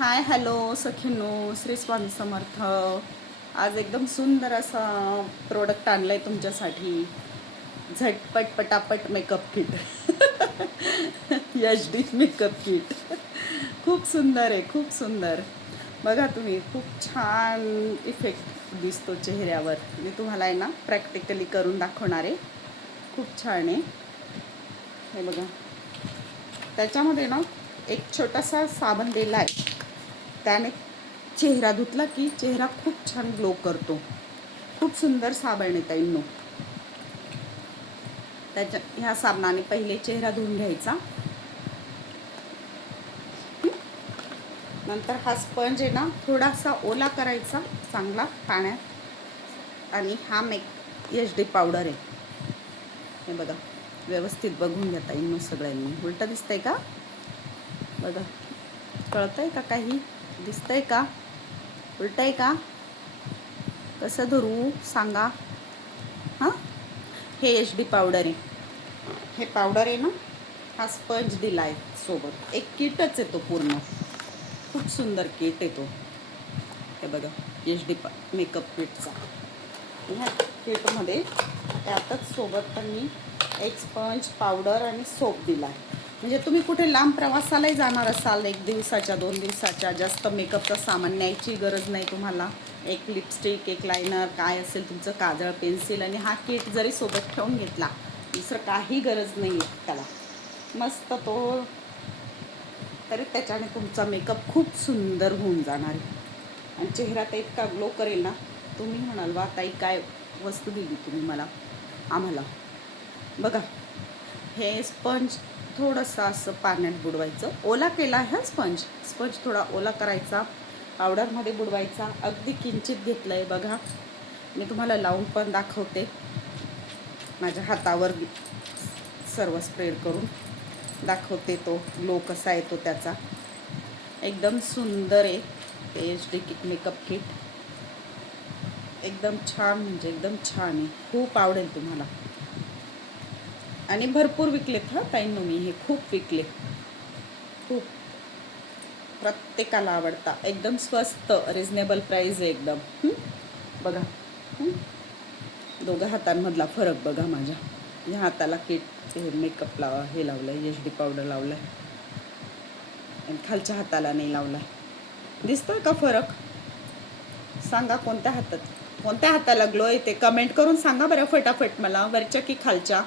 Hi hello सखीनो, Shri Swami Samarth. आज एकदम सुंदर असा प्रोडक्ट आणलाय तुमच्यासाठी. झटपट पटापट makeup kit. H D makeup kit. खूप सुंदर आहे, खूप सुंदर. बघा तुम्ही, खूप छान इफेक्ट दिसतो चेहऱ्यावर. मी तुम्हाला आहे ना प्रॅक्टिकली करून दाखवणार आहे. खूप छान आहे हे बघा. त्याच्यामध्ये ना एक छोटासा साबण दिला आहे. त्याने चेहरा धुतला की चेहरा खूप छान ग्लो करतो. खूप सुंदर साबण आहे ताईंनो. ह्या साबणाने पहिले चेहरा धुवून घ्यायचा. नंतर हा स्पंज आहे ना थोडासा ओला करायचा चांगला पाण्यात. आणि हा एच डी पावडर आहे. हे बघा, व्यवस्थित बघून घ्या ताईंनो सगळ्यांनी. उलटं दिसतंय का? बघा, कळतंय का? काही दिसतंय का? उलटंय का? कसं धरू सांगा. हां, हे एच डी पावडर आहे. हे पावडर आहे ना, हा स्पंज दिला आहे सोबत. एक किटच आहे तो पूर्ण. खूप सुंदर किट आहे तो. हे बघा, एच डी मेकअप किटचा. ह्या किटमध्ये त्यातच सोबत त्यांनी एक स्पंज, पावडर आणि सोप दिला आहे. म्हणजे तुम्ही कुठे लांब प्रवासालाही जाणार असाल, 1 दिवसाच्या 2 दिवसाच्या, जास्त मेकअपचं सामान न्यायची गरज नाही तुम्हाला. एक लिपस्टिक, एक लायनर, काय असेल तुमचं, काजळ, पेन्सिल, आणि हा किट जरी सोबत ठेवून घेतला, दुसरं काही गरज नाही आहे त्याला. मस्त तो, तरी त्याच्याने तुमचा मेकअप खूप सुंदर होऊन जाणार आहे. आणि चेहरा तर इतका ग्लो करेल ना, तुम्ही म्हणाल वा ताई काय वस्तू दिली तुम्ही मला, आम्हाला. बघा, हे स्पंज थोडंसं असं पाण्यात बुडवायचं. ओला केला आहे स्पंज थोडा ओला करायचा, पावडरमध्ये बुडवायचा. अगदी किंचित घेतलं आहे. बघा, मी तुम्हाला लावून पण दाखवते. माझ्या हातावर सर्व स्प्रेड करून दाखवते तो ग्लो कसा येतो त्याचा. एकदम सुंदर आहे ते एच डी मेकअप किट. एकदम छान, म्हणजे एकदम छान आहे. खूप आवडेल तुम्हाला. आणि भरपूर विकलेत हा ताईंनो, मी हे खूप विकले. खूप, प्रत्येकाला आवडता. एकदम स्वस्त, रिजनेबल प्राईस आहे एकदम. बघा, दोघं हातांमधला फरक बघा. माझ्या ह्या हाताला किट हे मेकअप हे लावलं आहे, एच डी पावडर लावलं आहे. आणि खालच्या हाताला नाही लावला आहे. दिसतोय का फरक? सांगा कोणत्या हाताला ग्लो येते. कमेंट करून सांगा बरं फटाफट मला. वरच्या की खालच्या?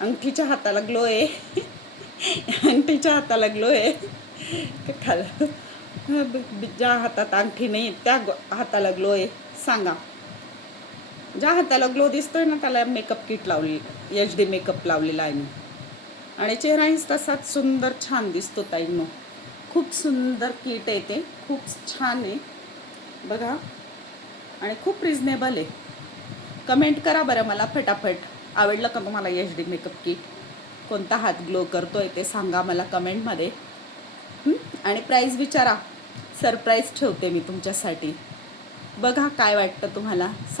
अंगठीच्या हाताला ग्लो आहे? अंगठीच्या हाताला ग्लो आहे का खाल? ज्या हातात अंगठी नाही त्या हाताला ग्लो आहे सांगा. ज्या हाताला ग्लो दिसतोय ना त्याला मेकअप किट लावली, एच डी मेकअप लावलेला आहे मी. आणि चेहराही तसाच सुंदर छान दिसतो ताईंनो. खूप सुंदर किट आहे ते, खूप छान आहे बघा. आणि खूप रिजनेबल आहे. कमेंट करा बरं मला फटाफट. आवडलं का तुम्हाला एच डी मेकअप किट? कोणता हात ग्लो करतोय ते सांगा मला कमेंटमध्ये. आणि प्राईस विचारा. सरप्राईज ठेवते मी तुमच्यासाठी. बघा काय वाटतं तुम्हाला, सांगा.